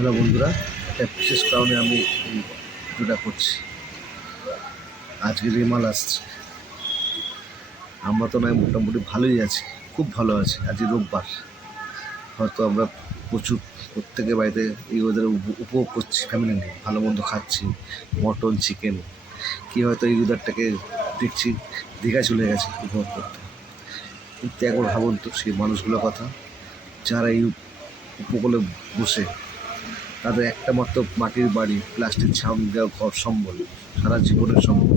Hello বন্ধুরা, একটা বিশেষ কারণে আমি এই ভিডিওটা করছি। আজকে রেমাল আসছে। আমরা তো নয় মোটামুটি ভালোই আছি, খুব ভালো আছি। আজকে রোববার, হয়তো আমরা প্রচুর প্রত্যেকের বাড়িতে এই ওদের উপভোগ করছি, ফ্যামিলি নিয়ে ভালো মন্দ খাচ্ছি, মটন চিকেন। কি হয়তো এই ওয়েদারটাকে দেখছি দীঘায় চলে গেছে উপভোগ করতে। কিন্তু একবার ভাবুন তো সেই মানুষগুলোর কথা, যারা এই উপকূলে বসে তাদের একটা মাত্র মাটির বাড়ি, প্লাস্টিক ছাউনি দেওয়া ঘর সম্বল, সারা জীবনের সম্বল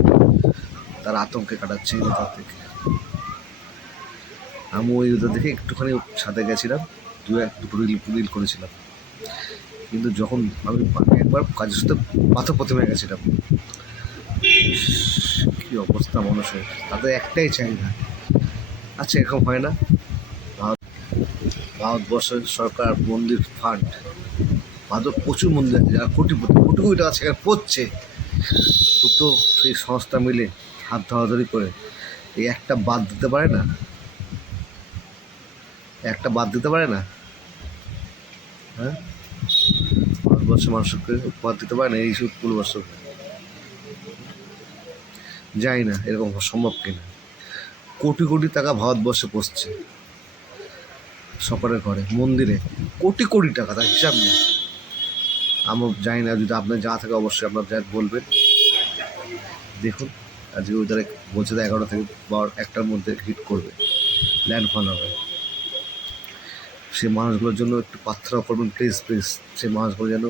তারা আতঙ্কে কাটাচ্ছে এই ওদের থেকে। আমি ওই ওদের দেখে একটুখানি ছাদে গেছিলাম, দুটো রিল করেছিলাম। কিন্তু যখন আমি একবার কাজের সাথে মাথা প্রথমে গেছিলাম, কী অবস্থা মানুষের, তাদের একটাই চাহিদা। আচ্ছা, এরকম হয় না? ভারতবর্ষের সরকার মন্দির ফান্ড, প্রচুর মন্দির আছে যারা কোটি কোটি টাকা সেখানে পড়ছে। দুটো সেই সংস্থা মিলে হাত ধরাধরি করে এই একটা বাদ দিতে পারে না? একটা বাদ দিতে পারে না? হ্যাঁ, ভারতবর্ষের মানুষকে উপহার দিতে পারে না এই উৎপলবর্ষ? জানি না এরকম সম্ভব কিনা। কোটি কোটি টাকা ভারতবর্ষে পড়ছে সকলের ঘরে, মন্দিরে কোটি কোটি টাকা, তার হিসাব নেই। আমি জানি না, যদি আপনার যা থাকে অবশ্যই আপনার যা বলবেন। দেখুন, আজকে ওইদারে বলছে 11 থেকে 1টার মধ্যে হিট করবে, ল্যান্ডফল হবে। সেই মানুষগুলোর জন্য একটু প্রার্থনা করবেন, প্লিজ প্লিজ। সেই মানুষগুলো যেন,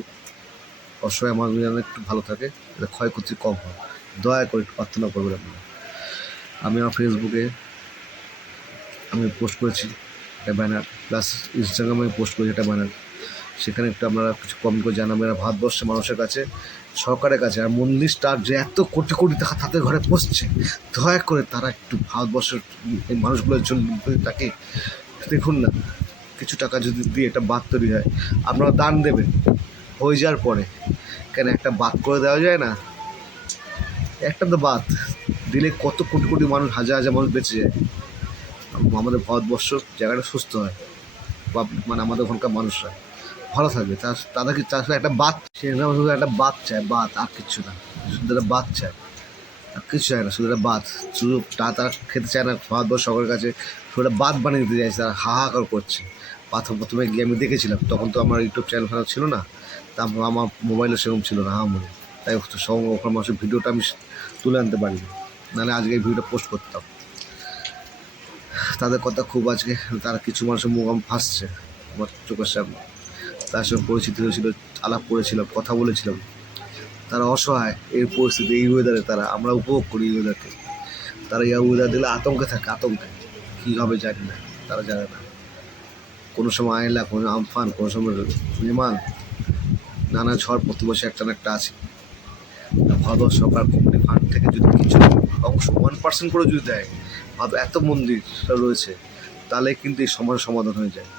অসহায় মানুষগুলো যেন একটু ভালো থাকে, যাতে ক্ষয়ক্ষতি কম হয়। দয়া করে একটু প্রার্থনা করবেন আপনারা। আমি আমার ফেসবুকে আমি পোস্ট করেছি একটা ব্যানার, প্লাস ইনস্টাগ্রামে পোস্ট করেছি একটা ব্যানার। সেখানে একটু আপনারা কিছু কমেন্ট করে জানাবেন। ভারতবর্ষের মানুষের কাছে, সরকারের কাছে, আর মন্দির স্টার যে এত কোটি কোটি টাকা তাদের ঘরে পৌঁছছে, দয়া করে তারা একটু ভারতবর্ষের এই মানুষগুলোর জন্য তাকে দেখুন না। কিছু টাকা যদি দিয়ে একটা বাঁধ তৈরি হয়, আপনারা দান দেবেন হয়ে যাওয়ার পরে। কেন একটা বাঁধ করে দেওয়া যায় না? একটা তো বাঁধ দিলে কত কোটি কোটি মানুষ, হাজার হাজার মানুষ বেঁচে যায়। আমাদের ভারতবর্ষ জায়গাটা সুস্থ হয়, মানে আমাদের ওখানকার মানুষরা ভালো থাকবে। তাদের কি তার একটা বাদ, সেখানে শুধু একটা বাদ চায়, বাদ, আর কিচ্ছু না। শুধু একটা বাদ চায়, আর কিছু চায় না, শুধু একটা বাদ। শুধু তারা খেতে চায় না ভারতবর্ষ সরকারের কাছে, শুধু একটা বাদ বানিয়ে দিতে চাইছে। তারা হাহাকার করছে। প্রথমে গিয়ে আমি দেখেছিলাম, তখন তো আমার ইউটিউব চ্যানেল ফ্যানেল ছিল না, তা আমার মোবাইলে সেরকম ছিল না আমার, তাই ওখানে মানুষের ভিডিওটা আমি তুলে আনতে পারিনি, নাহলে আজকে এই ভিডিওটা পোস্ট করতাম। তাদের কথা খুব আজকে, তারা কিছু মানুষের মুখ আমি ফাঁসছে আমার চোখের সামনে। তার সঙ্গে পরিচিতি হয়েছিল, আলাপ করেছিলাম, কথা বলেছিলাম। তারা অসহায় এই পরিস্থিতি, এই ওয়েদারে তারা, আমরা উপভোগ করি এই ওয়েদারকে। তারা এই ওয়েদার দিলে আতঙ্কে থাকে, আতঙ্কে। কী হবে জানি না, তারা জানে না। কোনো সময় আয়লা, কোনো আমফান, কোনো সময় রেমাল, নানা ঝড় প্রতি বছর একটা না একটা আছে। ভারত সরকার কোম্পানি ফান্ড থেকে যদি কিছু অবশ্য 1% করে যদি দেয়, ভারত এত মন্দির রয়েছে, তাহলে কিন্তু এই সমস্যার সমাধান হয়ে যায়।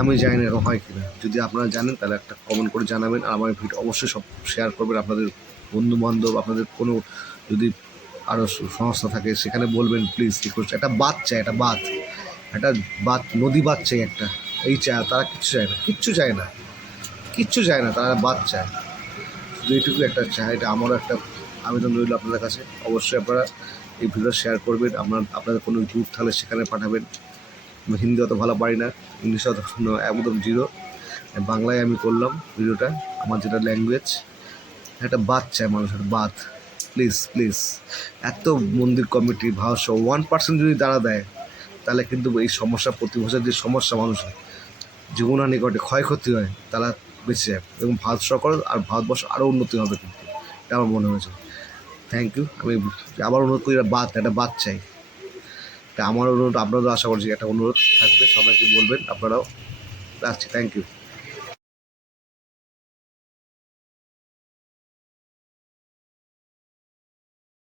আমি জানি না এরকম হয় কিনা। যদি আপনারা জানেন তাহলে একটা কমেন্ট করে জানাবেন। আর আমার ভিডিও অবশ্যই সব শেয়ার করবেন। আপনাদের বন্ধুবান্ধব, আপনাদের কোনো যদি আরও সংস্থা থাকে সেখানে বলবেন, প্লিজ রিকোয়েস্ট। একটা বাঁধ চাই, একটা বাঁধ, একটা বাঁধ, নদী বাঁধ চাই একটা। এই চায়, তারা কিচ্ছু চায় না, কিচ্ছু চায় না, কিচ্ছু চায় না, তারা বাঁধ চায়। শুধু এইটুকু একটা চায়। এটা আমারও একটা আবেদন রইল আপনাদের কাছে। অবশ্যই আপনারা এই ভিডিও শেয়ার করবেন। আপনাদের কোনো গ্রুপ থাকলে সেখানে পাঠাবেন। আমি হিন্দি অত ভালো পারি না, ইংলিশে অত একদম জিরো। বাংলায় আমি করলাম ভিডিওটা, আমার যেটা ল্যাঙ্গুয়েজ। একটা বাদ চায় মানুষের, বাদ, প্লিজ প্লিজ। এত মন্দির কমিটি ভারত 1% যদি তারা দেয়, তাহলে কিন্তু এই সমস্যা, প্রতি বছর যে সমস্যা মানুষের জীবনহানি ঘটে, ক্ষয়ক্ষতি হয়, তারা বেঁচে যায়। এবং ভারত সরকার আর ভারতবর্ষ আরও উন্নতি হবে কিন্তু, এটা আমার মনে হয়েছে। Thank you. আমি আবার অনুরোধ করি, একটা বাদ চাই। তা আমার অনুরোধ, আপনারাও আশা করছি একটা অনুরোধ থাকবে, সবাইকে বলবেন আপনারাও। রাখছি, থ্যাংক ইউ।